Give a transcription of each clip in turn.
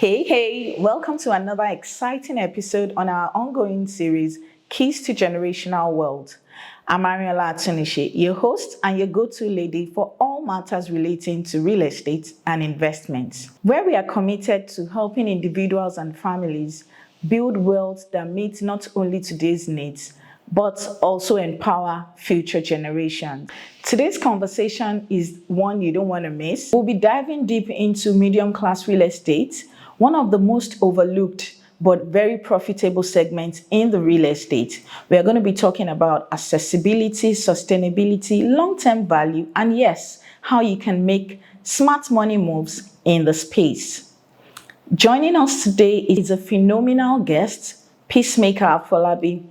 Hey, welcome to another exciting episode on our ongoing series, Keys to Generational Wealth. I'm Ariola Atunishe, your host and your go-to lady for all matters relating to real estate and investments, where we are committed to helping individuals and families build wealth that meets not only today's needs, but also empower future generations. Today's conversation is one you don't want to miss. We'll be diving deep into medium-class real estate, one of the most overlooked but very profitable segments in the real estate. We are going to be talking about accessibility, sustainability, long-term value, and yes, how you can make smart money moves in the space. Joining us today is a phenomenal guest, Peacemaker Afolabi,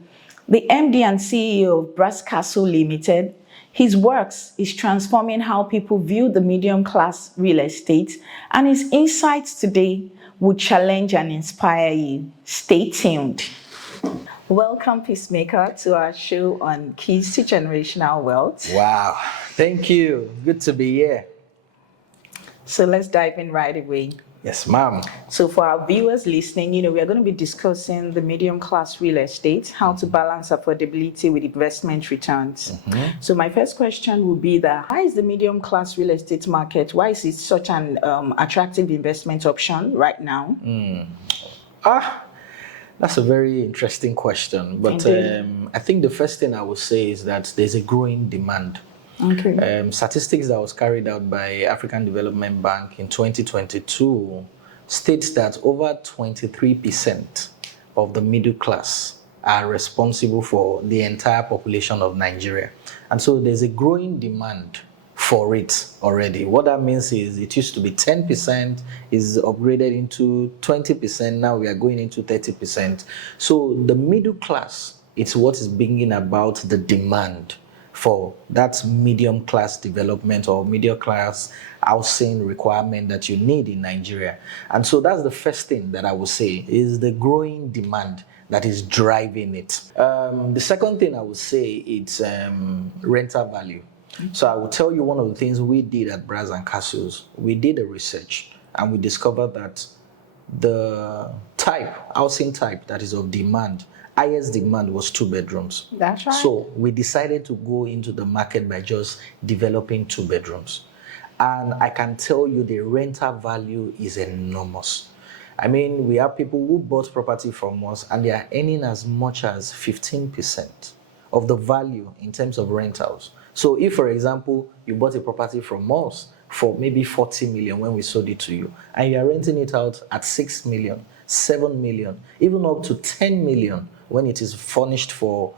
the MD and CEO of Brass Castle Limited. His works is transforming how people view the medium-class real estate, and his insights today will challenge and inspire you. Stay tuned. Welcome, Peacemaker, to our show on Keys to Generational Wealth. Wow, thank you. Good to be here. So let's dive in right away. Yes, ma'am. So for our viewers listening, we are going to be discussing the medium-class real estate, how to balance affordability with investment returns. So my first question would be that, why is the medium-class real estate market, why is it such an attractive investment option right now? That's a very interesting question. But I think the first thing I would say is that there's a growing demand. Okay. Statistics that was carried out by African Development Bank in 2022 states that over 23% of the middle class are responsible for the entire population of Nigeria. And so there's a growing demand for it already. What that means is it used to be 10%, is upgraded into 20%, now we are going into 30%. So the middle class, it's what is bringing about the demand for that medium class development or medium class housing requirement that you need in Nigeria. And so that's the first thing that I would say is the growing demand that is driving it. The second thing I would say is rental value. So I will tell you one of the things we did at Brass and Castles. We did a research and we discovered that the housing type that is of demand, highest demand was 2 bedrooms. That's right. So we decided to go into the market by just developing 2 bedrooms. And I can tell you the rental value is enormous. I mean, we have people who bought property from us and they are earning as much as 15% of the value in terms of rentals. So if, for example, you bought a property from us for maybe 40 million when we sold it to you, and you are renting it out at 6 million, 7 million, even up to 10 million when it is furnished for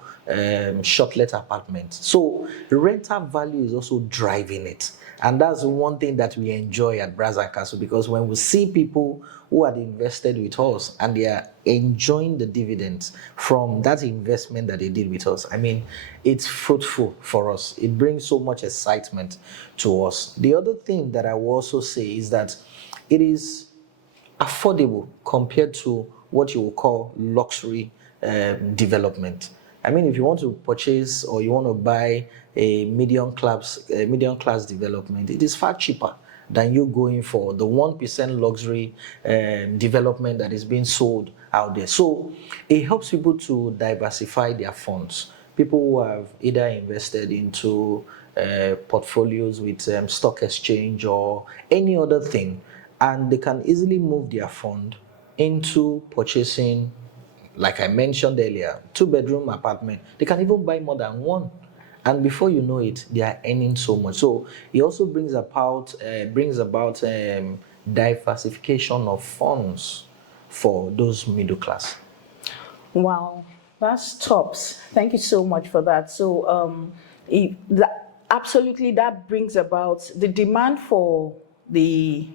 short-let apartments. So the rental value is also driving it. And that's one thing that we enjoy at Brass and Castle, because when we see people who had invested with us and they are enjoying the dividends from that investment that they did with us, I mean, it's fruitful for us. It brings so much excitement to us. The other thing that I will also say is that it is affordable compared to what you will call luxury development. I mean, if you want to purchase or you want to buy a medium class development, it is far cheaper than you going for the 1% luxury development that is being sold out there. So it helps people to diversify their funds. People who have either invested into portfolios with stock exchange or any other thing, and they can easily move their fund into purchasing, like I mentioned earlier, 2-bedroom apartment. They can even buy more than one. And before you know it, they are earning so much. So it also brings about diversification of funds for those middle class. Wow, that's tops. Thank you so much for that. So absolutely, that brings about the demand for the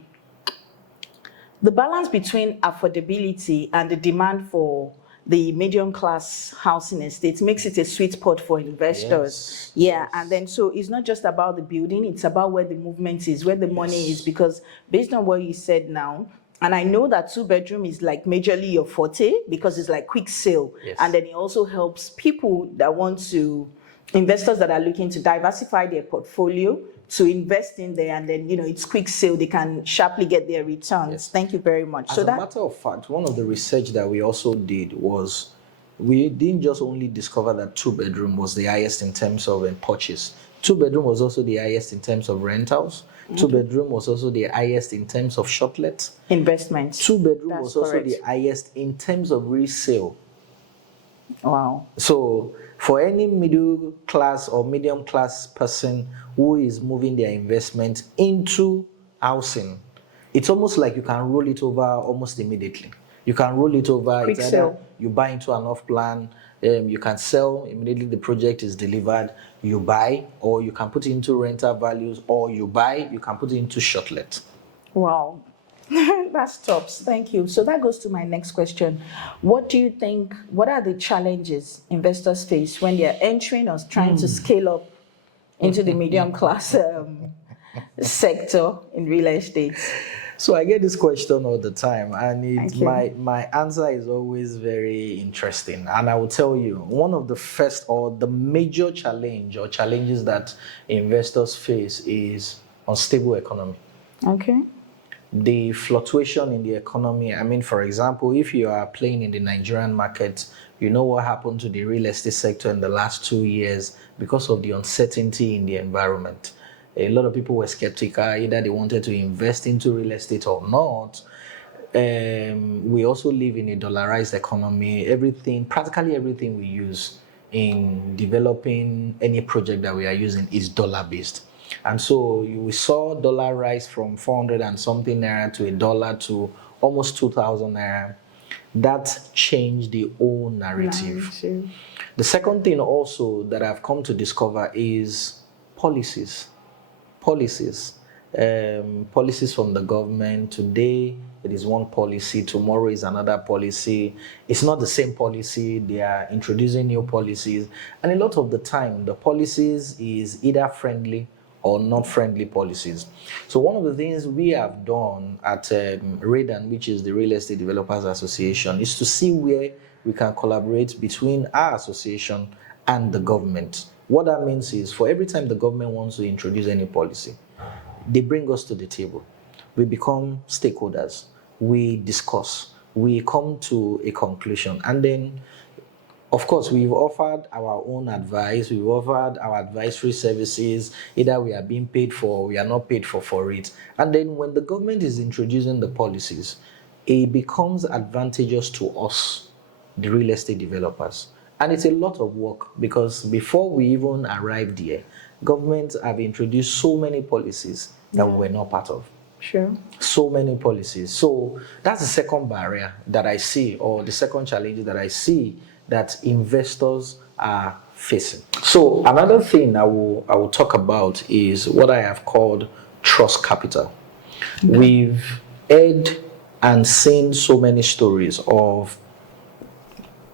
balance between affordability and the demand for the medium class housing estate makes it a sweet spot for investors. Yes. Yeah, and then so it's not just about the building, it's about where the movement is, where the money is, because based on what you said now, and I know that 2-bedroom is like majorly your forte because it's like quick sale. Yes. And then it also helps people that want to, investors that are looking to diversify their portfolio to invest in there, and then it's quick sale. They can sharply get their returns. Yes. Thank you very much. As a matter of fact, one of the research that we also did was we didn't just only discover that 2-bedroom was the highest in terms of purchase. 2-bedroom was also the highest in terms of rentals. 2-bedroom was also the highest in terms of shortlets. Investments. 2-bedroom was also the highest in terms of resale. Wow. So for any middle class or medium class person who is moving their investment into housing, it's almost like you can roll it over almost immediately. You can roll it over. Quick it's sale. Either you buy into an off plan, you can sell immediately the project is delivered, you buy, or you can put it into rental values, or you buy, you can put it into shortlet. Wow. That stops. Thank you. So that goes to my next question. What do you think, what are the challenges investors face when they're entering or trying to scale up into the medium class sector in real estate? So I get this question all the time, and my answer is always very interesting. And I will tell you, one of the first or the major challenge or challenges that investors face is unstable economy. Okay. The fluctuation in the economy. I mean, for example, if you are playing in the Nigerian market, you know what happened to the real estate sector in the last 2 years because of the uncertainty in the environment. A lot of people were skeptical, either they wanted to invest into real estate or not. We also live in a dollarized economy. Practically everything we use in developing any project that we are using is dollar-based. And so we saw dollar rise from 400 and something naira to $1 to almost 2,000 naira. That changed the whole narrative. The second thing also that I've come to discover is policies. Policies from the government. Today it is one policy, tomorrow is another policy. It's not the same policy. They are introducing new policies, and a lot of the time the policies is either friendly or not friendly policies. So one of the things we have done at REDAN, which is the Real Estate Developers Association, is to see where we can collaborate between our association and the government. What that means is, for every time the government wants to introduce any policy, they bring us to the table. We become stakeholders. We discuss. We come to a conclusion. And then, of course, we've offered our own advice. We've offered our advisory services. Either we are being paid for or we are not paid for it. And then when the government is introducing the policies, it becomes advantageous to us, the real estate developers. And it's a lot of work, because before we even arrived here, governments have introduced so many policies that we were not part of. Sure. So many policies. So that's the second barrier that I see, or the second challenge that I see that investors are facing. So another thing I will talk about is what I have called trust capital. Okay. We've heard and seen so many stories of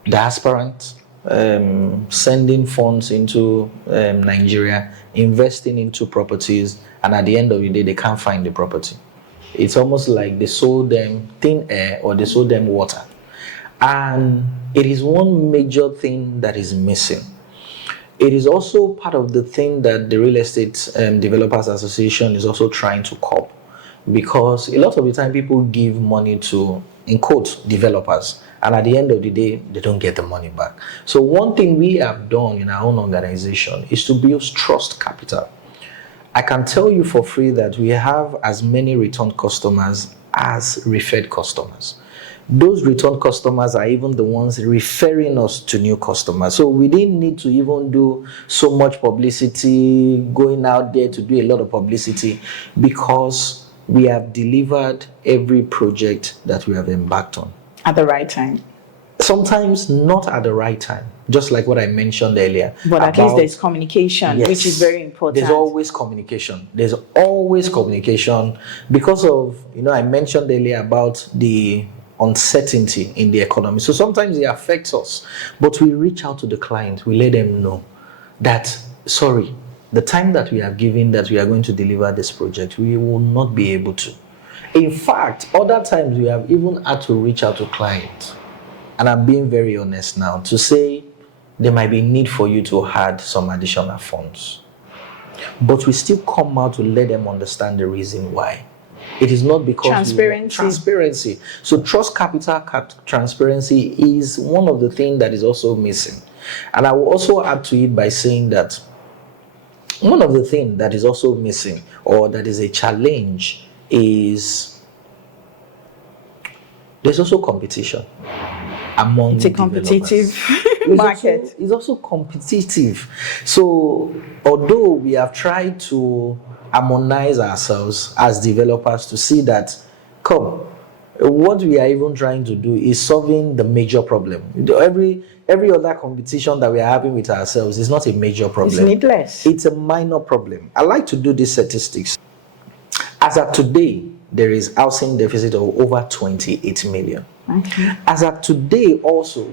diasporans sending funds into Nigeria, investing into properties, and at the end of the day, they can't find the property. It's almost like they sold them thin air or they sold them water. And it is one major thing that is missing. It is also part of the thing that the Real Estate Developers Association is also trying to cope, because a lot of the time people give money to, in quotes, developers, and at the end of the day, they don't get the money back. So one thing we have done in our own organization is to build trust capital. I can tell you for free that we have as many return customers as referred customers. Those return customers are even the ones referring us to new customers. So we didn't need to even do so much publicity, going out there to do a lot of publicity, because we have delivered every project that we have embarked on. At the right time. Sometimes not at the right time, just like what I mentioned earlier. But at least there's communication, yes, which is very important. There's always communication. There's always communication because of, I mentioned earlier about the uncertainty in the economy. So sometimes it affects us, but we reach out to the client. We let them know that, sorry, the time that we have given that we are going to deliver this project, we will not be able to. In fact, other times we have even had to reach out to clients. And I'm being very honest now to say there might be need for you to add some additional funds. but we still come out to let them understand the reason why. It is not because transparency. So trust capital transparency is one of the things that is also missing. And I will also add to it by saying that one of the things that is also missing, or that is a challenge, is there's also competition among It's a competitive market. It's also competitive. So although we have tried to harmonize ourselves as developers to see that, what we are even trying to do is solving the major problem. Every other competition that we are having with ourselves is not a major problem. It's needless. It's a minor problem. I like to do these statistics. As of today, there is housing deficit of over 28 million. Okay. As of today also,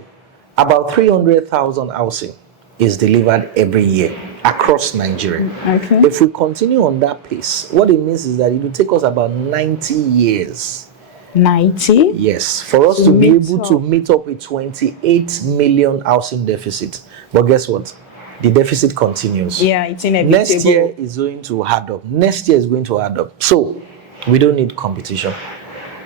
about 300,000 housing is delivered every year across Nigeria. Okay. If we continue on that pace, what it means is that it will take us about 90 years. 90? Yes, for us to be able to meet up with 28 million housing deficit. But guess what? The deficit continues. Yeah, it's inevitable. Next year is going to add up. Next year is going to add up. So we don't need competition.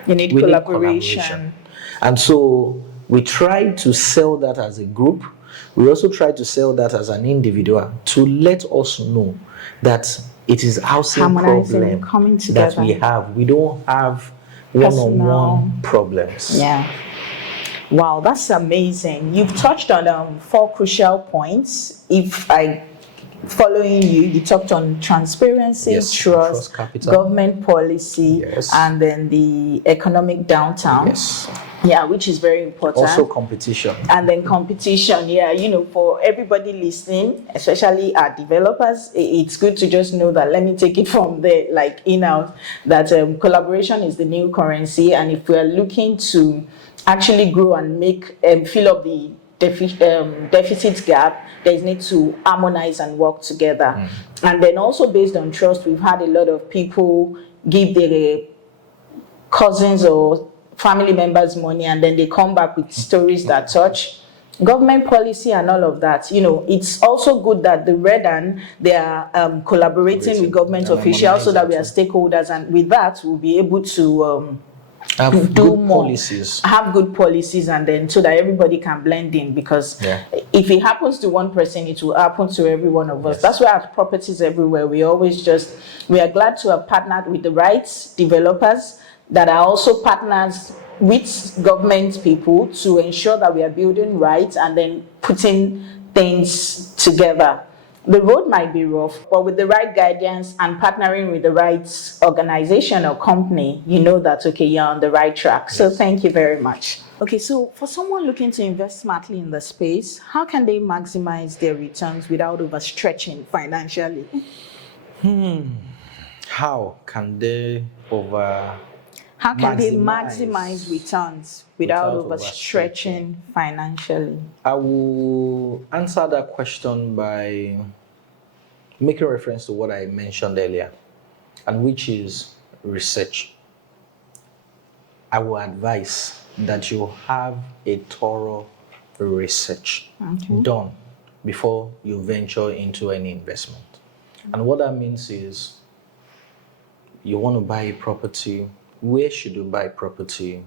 You need collaboration. And so we try to sell that as a group. We also try to sell that as an individual to let us know that it is housing problem coming together that we have. We don't have one-on-one problems. Yeah. Wow, that's amazing. You've touched on 4 crucial points. If I following you talked on transparency, Yes, trust capital, government policy, yes, and then the economic downtown. Yes. Yeah, which is very important. Also competition. And then competition, yeah, for everybody listening, especially our developers, it's good to just know that, let me take it from there, like in-out, that collaboration is the new currency. And if we are looking to actually grow and make, fill up the deficit gap, there is need to harmonize and work together. And then also based on trust, we've had a lot of people give their cousins or family members money, and then they come back with stories that touch government policy and all of that. It's also good that the Redan, they are collaborating with government officials so that we are stakeholders, and with that we'll be able to have do good more policies. Have good policies, and then so that everybody can blend in, because if it happens to one person, it will happen to every one of us. That's why our properties everywhere, we are glad to have partnered with the right developers that are also partners with government people to ensure that we are building right and then putting things together. The road might be rough, but with the right guidance and partnering with the right organization or company, you know that, okay, you're on the right track. So thank you very much. Okay, so for someone looking to invest smartly in the space, how can they maximize their returns without overstretching financially? How can they maximize returns without overstretching financially? I will answer that question by making reference to what I mentioned earlier, and which is research. I will advise that you have a thorough research done before you venture into any investment. And what that means is, you want to buy a property. Where should you buy property?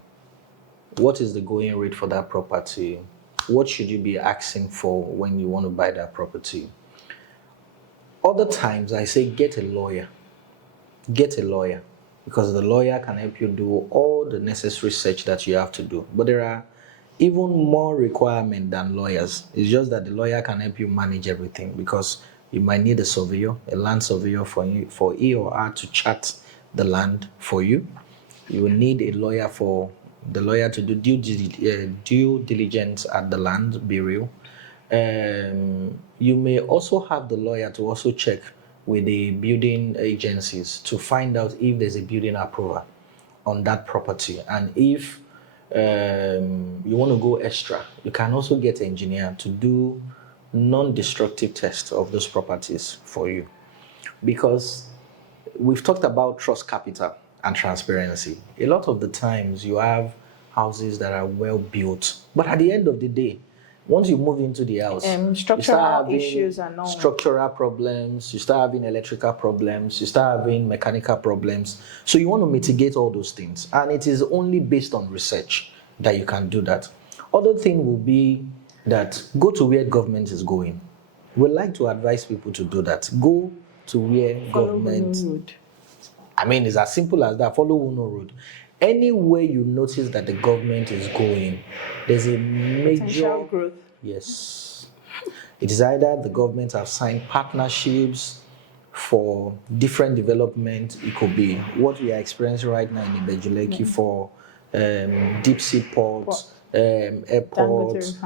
What is the going rate for that property? What should you be asking for when you want to buy that property? Other times I say get a lawyer. Get a lawyer, because the lawyer can help you do all the necessary research that you have to do. But there are even more requirements than lawyers. It's just that the lawyer can help you manage everything, because you might need a surveyor, a land surveyor for he or her to chart the land for you. You will need a lawyer for the lawyer to do due diligence at the land bureau. You may also have the lawyer to also check with the building agencies to find out if there's a building approval on that property. And if you want to go extra, you can also get an engineer to do non-destructive tests of those properties for you. Because we've talked about trust capital and transparency. A lot of the times you have houses that are well built, but at the end of the day, Once you move into the house, you Structural start having issues and all. structural problems, you start having electrical problems, you start having mechanical problems. So you want to mitigate all those things. And it is only based on research that you can do that. Other thing will be that go to where government is going. We like to advise people to do that. Go to where government. I mean, it's as simple as that. Follow Uno Road. Anywhere you notice that the government is going, there's a major potential growth. Yes. It is either the government have signed partnerships for different development. It could be what we are experiencing right now in Ibejuleki for deep sea ports, airports,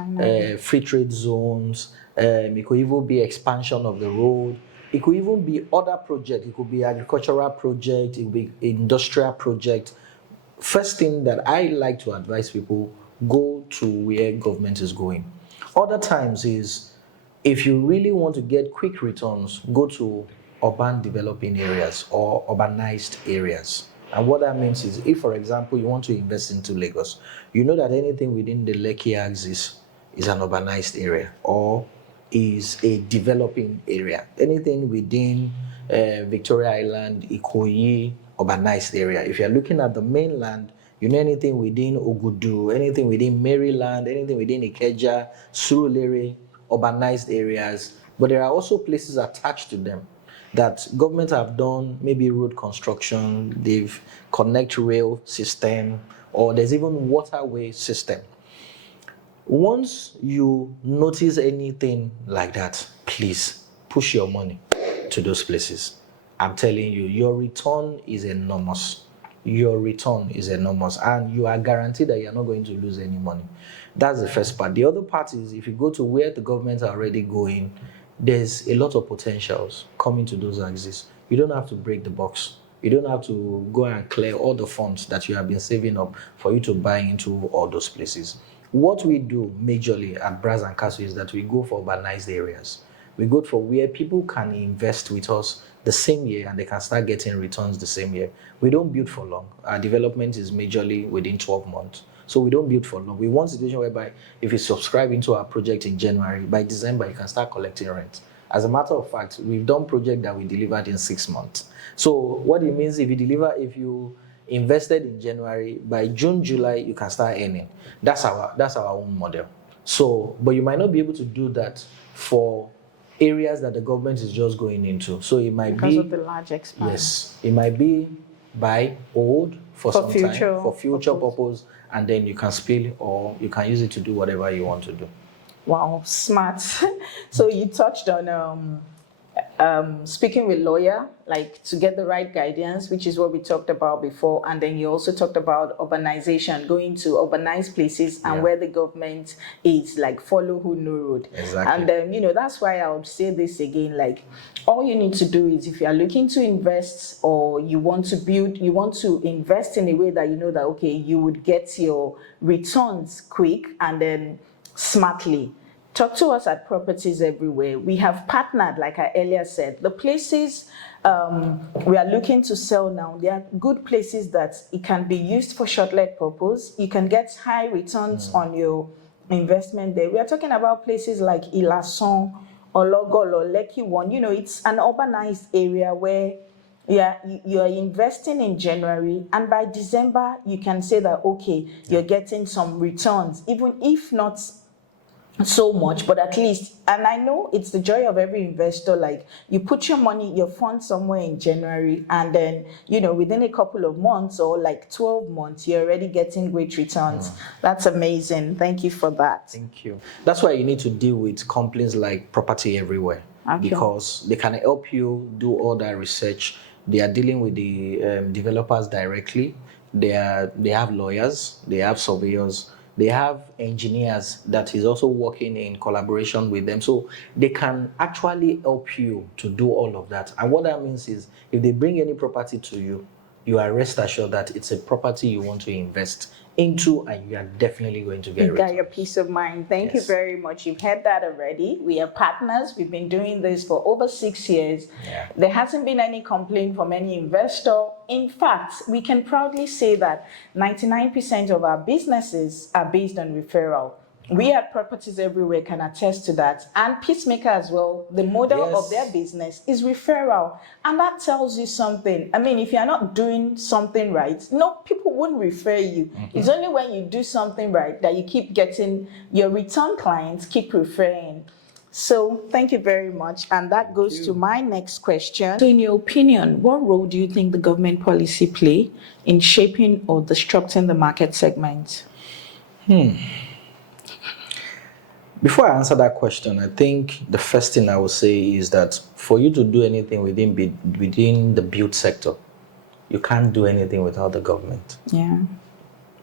free trade zones. It could even be expansion of the road. It could even be other projects. It could be agricultural project. It could be industrial project. First thing that I like to advise people, go to where government is going. Other times is, if you really want to get quick returns, go to urban developing areas or urbanized areas. And what that means is, if, for example, you want to invest into Lagos, you know that anything within the Lekki axis is an urbanized area or is a developing area. Anything within Victoria Island, Ikoyi, urbanized area. If you're looking at the mainland, you know anything within Ogudu, anything within Maryland, anything within Ikeja, Surulere, urbanized areas. But there are also places attached to them that government have done, maybe road construction, they've connect rail system, or there's even waterway system. Once you notice anything like that, please push your money to those places. I'm telling you, your return is enormous. Your return is enormous, and you are guaranteed that you're not going to lose any money. That's the first part. The other part is, if you go to where the government are already going, there's a lot of potentials coming to those axes. You don't have to break the box. You don't have to go and clear all the funds that you have been saving up for you to buy into all those places. What we do majorly at Brass and Castle is that we go for urbanized areas. We go for where people can invest with us the same year and they can start getting returns the same year. We don't build for long. Our development is majorly within 12 months. So we don't build for long. We want a situation whereby if you subscribe into our project in January, by December, you can start collecting rent. As a matter of fact, we've done projects that we delivered in 6 months. So what it means, if you invested in January, by June, July, you can start earning. That's our own model. So, but you might not be able to do that for areas that the government is just going into. So it might because of the large expansion. Yes, it might be buy, hold for some time, for future purpose, and then you can spill or you can use it to do whatever you want to do. Wow, smart. So you touched on speaking with lawyer, like to get the right guidance, which is what we talked about before. And then you also talked about urbanization, going to urbanized places and where the government is, like follow Uno Road. Exactly. And that's why I would say this again, like all you need to do is, if you are looking to invest or you want to invest in a way that you know that, okay, you would get your returns quick and then smartly. Talk to us at Properties Everywhere. We have partnered, like I earlier said. The places we are looking to sell now, they are good places that it can be used for short-let purpose. You can get high returns on your investment there. We are talking about places like Ilason, Ologolo, Lekki One. It's an urbanized area where you are investing in January, and by December, you can say that, okay, you're getting some returns, even if not so much, but at least. And I know it's the joy of every investor, like you put your money, your fund somewhere in January, and then within a couple of months or like 12 months, you're already getting great returns. That's amazing. Thank you for that. Thank you. That's why you need to deal with companies like Property Everywhere, because they can help you do all that research. They are dealing with the developers directly. They have lawyers, they have surveyors, they have engineers that is also working in collaboration with them. So they can actually help you to do all of that. And what that means is, if they bring any property to you, you are rest assured that it's a property you want to invest into, and you are definitely going to get you got your peace of mind. Thank you very much. You've heard that already. We are partners. We've been doing this for over 6 years. There hasn't been any complaint from any investor. In fact, we can proudly say that 99% of our businesses are based on referral. We have properties everywhere can attest to that. And Peacemaker as well, the model of their business is referral. And that tells you something. I mean, if you're not doing something right, no, people wouldn't refer you. It's only when you do something right that you keep getting your return clients keep referring. So thank you very much. And that goes to my next question. So in your opinion, what role do you think the government policy play in shaping or disrupting the market segment? Before I answer that question, I think the first thing I would say is that for you to do anything within the build sector, you can't do anything without the government. Yeah.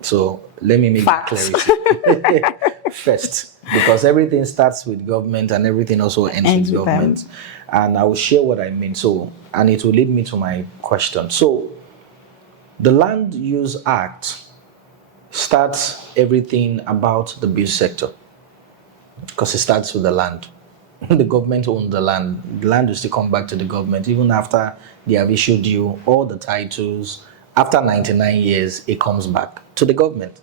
So let me make that clarity first, because everything starts with government and everything also ends with government. And I will share what I mean. So, and it will lead me to my question. So, the Land Use Act starts everything about the build sector, because it starts with the land. The government owns the land. The land will still come back to the government even after they have issued you all the titles. After 99 years, it comes back to the government.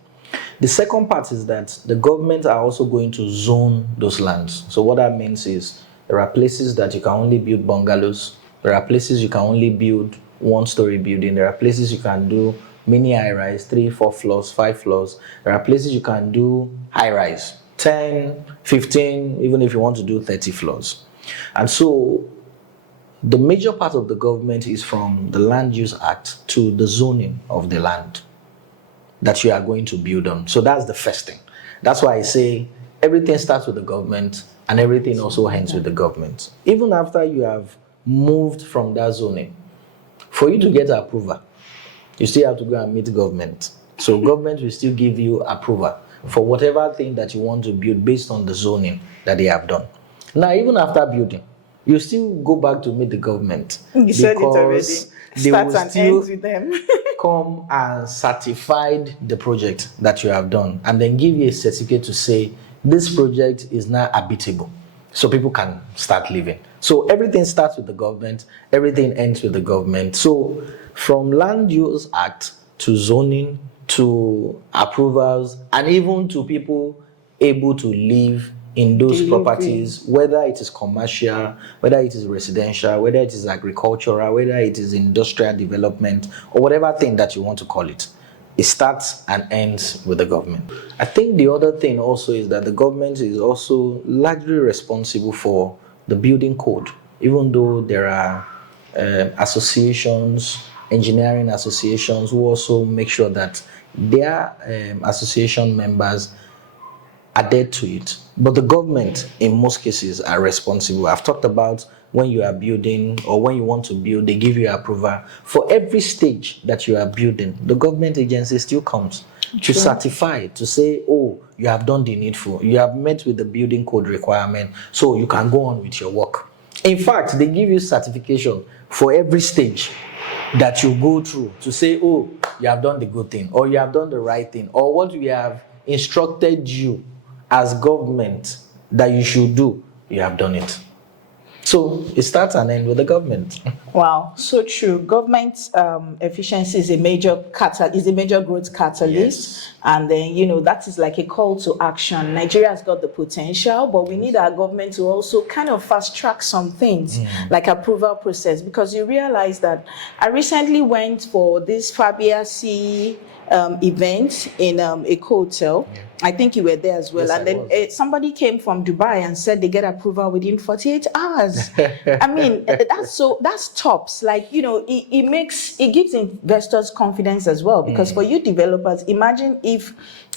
The second part is that the government are also going to zone those lands. So what that means is there are places that you can only build bungalows. There are places you can only build one-story building. There are places you can do mini high-rise, 3, 4 floors, 5 floors. There are places you can do high-rise, 10, 15, even if you want to do 30 floors. And so the major part of the government is from the Land Use Act to the zoning of the land that you are going to build on. So that's the first thing. That's why I say everything starts with the government and everything also ends with the government. Even after you have moved from that zoning, for you to get approval, you still have to go and meet government. So government will still give you approval for whatever thing that you want to build based on the zoning that they have done. Now, even after building, you still go back to meet the government. You said it already. Start and end with them. Come and certify the project that you have done and then give you a certificate to say this project is now habitable, so people can start living. So everything starts with the government, everything ends with the government. So from Land Use Act to zoning to approvals and even to people able to live in those properties, whether it is commercial, whether it is residential, whether it is agricultural, whether it is industrial development, or whatever thing that you want to call it, it starts and ends with the government. I think the other thing also is that the government is also largely responsible for the building code, even though there are associations, engineering associations, who also make sure that their association members adhere to it. But the government, in most cases, are responsible. I've talked about when you are building or when you want to build, they give you approval. For every stage that you are building, the government agency still comes to certify, to say, oh, you have done the needful. You have met with the building code requirement, so you can go on with your work. In fact, they give you certification for every stage that you go through to say, oh, you have done the good thing, or you have done the right thing, or what we have instructed you as government that you should do, you have done it. So it starts and ends with the government. Wow, so true. Government efficiency is a major growth catalyst, and then that is like a call to action. Nigeria has got the potential, but we need our government to also kind of fast track some things, like approval process, because you realize that I recently went for this Fabia's event in a hotel. I think you were there as well. Yes, and then somebody came from Dubai and said they get approval within 48 hours. I mean, that's tops. Like, it gives investors confidence as well, because for you developers, imagine if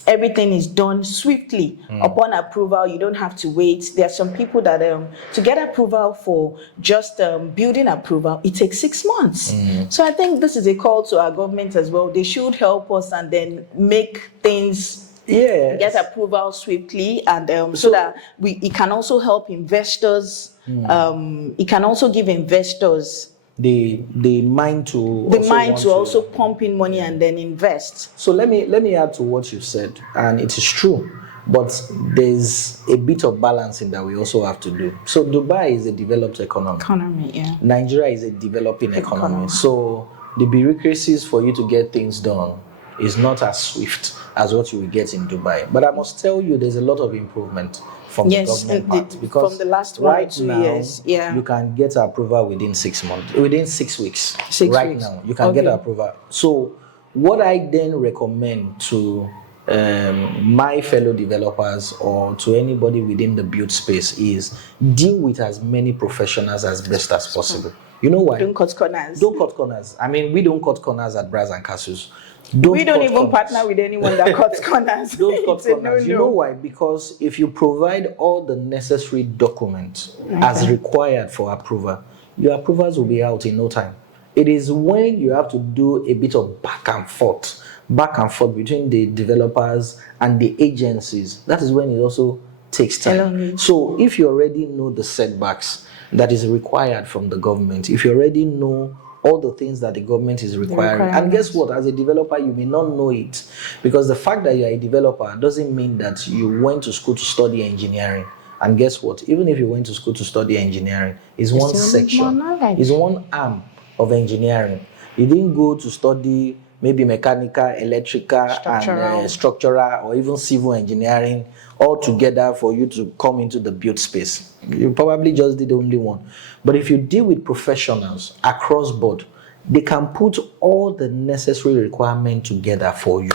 everything is done swiftly upon approval. You don't have to wait. There are some people that to get approval for just building approval, it takes 6 months. So I think this is a call to our government as well. They should help us and then make things get approval swiftly, and so that it can also help investors. It can also give investors the mind to also pump in money and then invest. So let me add to what you said, and it is true, but there's a bit of balancing that we also have to do. So Dubai is a developed economy. Nigeria is a developing economy. So the bureaucracies for you to get things done is not as swift as what you will get in Dubai. But I must tell you, there's a lot of improvement from the government part, because from the last 1 or right 2 now, years, you can get approval within 6 months, within 6 weeks. 6 right weeks. now, you can get approval. So, what I then recommend to my fellow developers or to anybody within the build space is deal with as many professionals as best as possible. You know why? Don't cut corners. Don't cut corners. I mean, we don't cut corners at Brass and Castles. We don't even partner with anyone that cuts corners. Don't cut corners. No. You know why? Because if you provide all the necessary documents as required for approval, your approvals will be out in no time. It is when you have to do a bit of back and forth between the developers and the agencies. That is when it also takes time. So if you already know the setbacks that is required from the government, if you already know all the things that the government is requiring, and guess what, as a developer you may not know it, because the fact that you're a developer doesn't mean that you went to school to study engineering. And guess what, even if you went to school to study engineering, it's one section, it's one arm of engineering. You didn't go to study maybe mechanical, electrical, and structural, or even civil engineering all together for you to come into the build space. You probably just did only one. But if you deal with professionals across board, they can put all the necessary requirements together for you.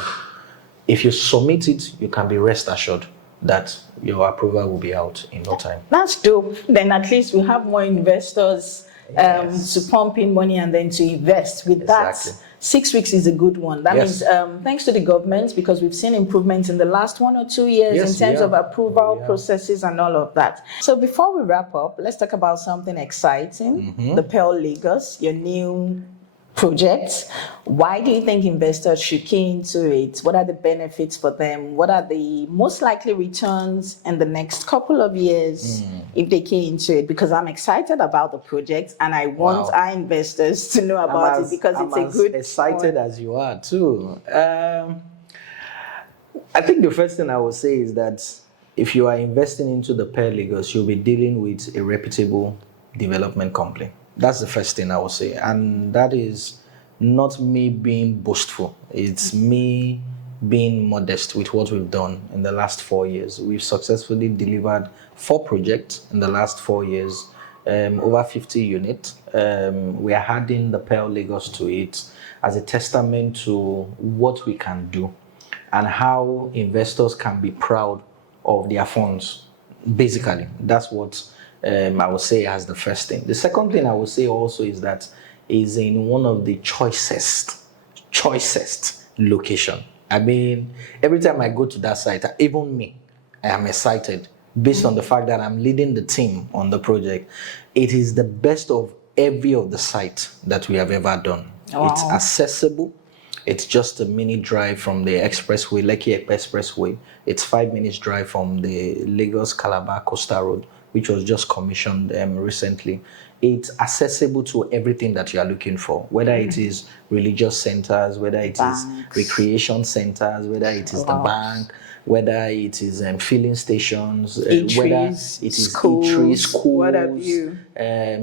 If you submit it, you can be rest assured that your approval will be out in no time. That's dope. Then at least we have more investors to pump in money and then to invest. With that, 6 weeks is a good one. That means thanks to the government, because we've seen improvements in the last 1 or 2 years in terms of approval processes and all of that. So before we wrap up, let's talk about something exciting, the Pearl Lagos, your new project. Why do you think investors should key into it? What are the benefits for them? What are the most likely returns in the next couple of years if they key into it? Because I'm excited about the project and I want our investors to know about it, because it's a good excited as you are too. I think the first thing I would say is that if you are investing into the Pearl Lagos, you'll be dealing with a reputable development company. That's the first thing I would say. And that is not me being boastful. It's me being modest with what we've done in the last 4 years. We've successfully delivered 4 projects in the last 4 years, over 50 units. We are adding the Pearl Lagos to it as a testament to what we can do and how investors can be proud of their funds. Basically, that's what I would say as the first thing. The second thing I would say also is that is in one of the choicest location. I mean, every time I go to that site, even me, I am excited based on the fact that I'm leading the team on the project. It is the best of every of the sites that we have ever done. It's accessible. It's just a mini drive from the expressway, Lekki Expressway. It's 5 minutes drive from the Lagos Calabar Coastal Road, which was just commissioned recently. It's accessible to everything that you are looking for, whether it is religious centers, whether it is recreation centers, whether it is the bank, whether it is filling stations, whether it is schools, what have you.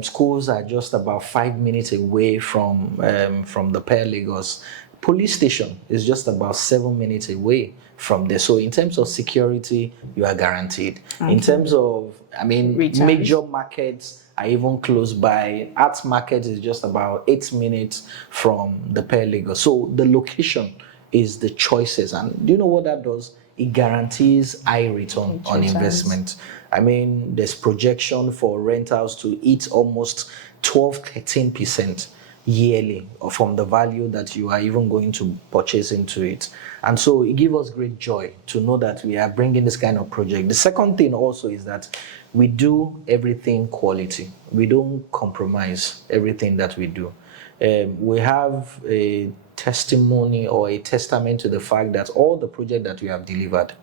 Schools are just about 5 minutes away from the Pearl Lagos. Police station is just about 7 minutes away from there. So in terms of security, you are guaranteed. In terms of, major markets are even close by. Arts Market is just about 8 minutes from the Pearl Lagos. So the location is the choices. And do you know what that does? It guarantees high return on investment. There's projection for rentals to hit almost 12-13% yearly from the value that you are even going to purchase into it. And so it gives us great joy to know that we are bringing this kind of project. The second thing also is that we do everything quality. We don't compromise everything that we do. We have a testimony or a testament to the fact that all the project that we have delivered,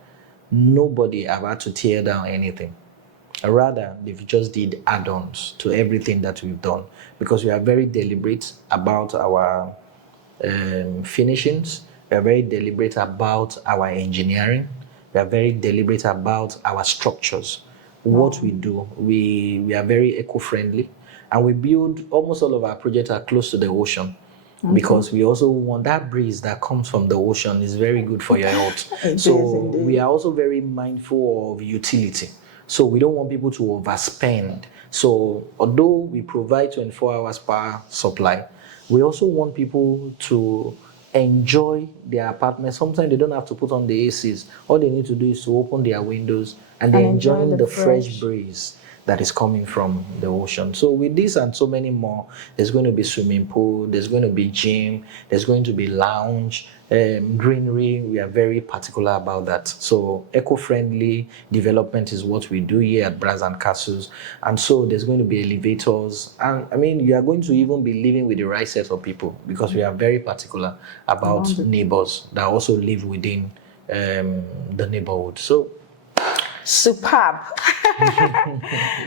nobody have had to tear down anything. Rather, they've just did add-ons to everything that we've done, because we are very deliberate about our finishings. We are very deliberate about our engineering. We are very deliberate about our structures. What we do, we are very eco-friendly, and we build, almost all of our projects are close to the ocean. because we also want that breeze that comes from the ocean is very good for your health. It So is indeed. we are also very mindful of utility. So we don't want people to overspend. So although we provide 24 hours power supply, we also want people to enjoy their apartment. Sometimes they don't have to put on the ACs. All they need to do is to open their windows and they're And enjoy enjoying the the fresh fresh breeze that is coming from the ocean. So with this and so many more, there's going to be swimming pool, there's going to be gym, there's going to be lounge, greenery. We are very particular about that. So eco-friendly development is what we do here at Bras and Castles. And so there's going to be elevators. And I mean, you are going to even be living with the right set of people because we are very particular about neighbors that also live within the neighborhood. So superb.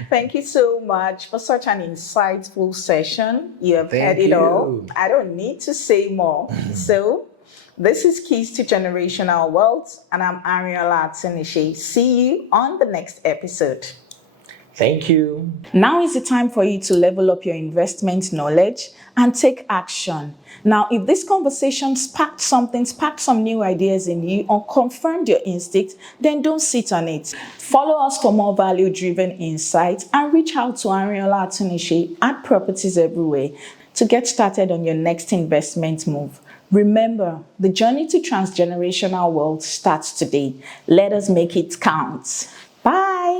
Thank you so much for such an insightful session. You have heard it all. I don't need to say more. So, this is Keys to Generational Wealth, and I'm Ariola Atinishi. See you on the next episode. Thank you. Now is the time for you to level up your investment knowledge and take action. Now, if this conversation sparked some new ideas in you or confirmed your instinct, then don't sit on it. Follow us for more value-driven insights and reach out to Ariola Atunishi at Properties Everywhere to get started on your next investment move. Remember, the journey to transgenerational wealth starts today. Let us make it count. Bye.